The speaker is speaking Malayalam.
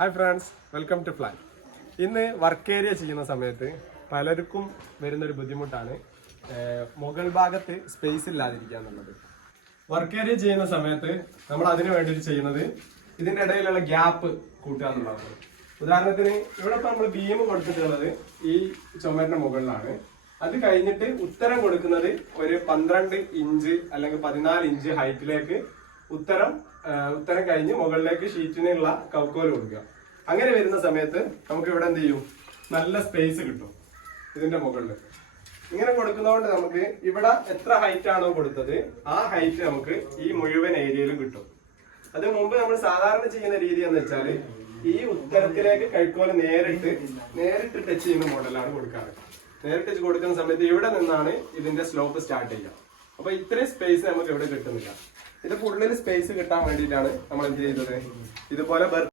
Hi friends, welcome to fly. ഇന്ന് വർക്ക് ഏരിയ ചെയ്യുന്ന സമയത്ത് പലർക്കും വരുന്നൊരു ബുദ്ധിമുട്ടാണ് മുകൾ ഭാഗത്ത് സ്പേസ് ഇല്ലാതിരിക്കുക എന്നുള്ളത്. വർക്ക് ഏരിയ ചെയ്യുന്ന സമയത്ത് നമ്മൾ അതിന് വേണ്ടിയിട്ട് ചെയ്യുന്നത് ഇതിന്റെ ഇടയിലുള്ള ഗ്യാപ്പ് കൂട്ടുക എന്നുള്ളതാണ്. ഉദാഹരണത്തിന് ഇവിടെ ഇപ്പൊ നമ്മൾ ബീം കൊടുത്തിട്ടുള്ളത് ഈ ചുമരിന്റെ മുകളിലാണ്. അത് കഴിഞ്ഞിട്ട് ഉത്തരം കൊടുക്കുന്നത് ഒരു 12 ഇഞ്ച് അല്ലെങ്കിൽ 14 ഇഞ്ച് ഹൈറ്റിലേക്ക് ഉത്തരം കഴിഞ്ഞ് മുകളിലേക്ക് ഷീറ്റിനുള്ള കൗക്കോല് കൊടുക്കുക. അങ്ങനെ വരുന്ന സമയത്ത് നമുക്ക് ഇവിടെ എന്ത് ചെയ്യും, നല്ല സ്പേസ് കിട്ടും ഇതിന്റെ മുകളിൽ. ഇങ്ങനെ കൊടുക്കുന്നതുകൊണ്ട് നമുക്ക് ഇവിടെ എത്ര ഹൈറ്റ് ആണോ കൊടുത്തത് ആ ഹൈറ്റ് നമുക്ക് ഈ മുഴുവൻ ഏരിയയിലും കിട്ടും. അത് മുമ്പ് നമ്മൾ സാധാരണ ചെയ്യുന്ന രീതി എന്ന് വെച്ചാൽ ഈ ഉത്തരത്തിലേക്ക് കൈക്കോല് നേരിട്ട് ടച്ച് ചെയ്യുന്ന മോഡലാണ് കൊടുക്കാറ്. നേരിട്ട് കൊടുക്കുന്ന സമയത്ത് ഇവിടെ നിന്നാണ് ഇതിന്റെ സ്ലോപ്പ് സ്റ്റാർട്ട് ചെയ്യുക. അപ്പൊ ഇത്രയും സ്പേസ് നമുക്ക് ഇവിടെ കിട്ടുന്നില്ല. ഇതിന്റെ ഉള്ളിൽ സ്പേസ് കിട്ടാൻ വേണ്ടിയിട്ടാണ് നമ്മൾ എന്ത് ചെയ്തത്, ഇതുപോലെ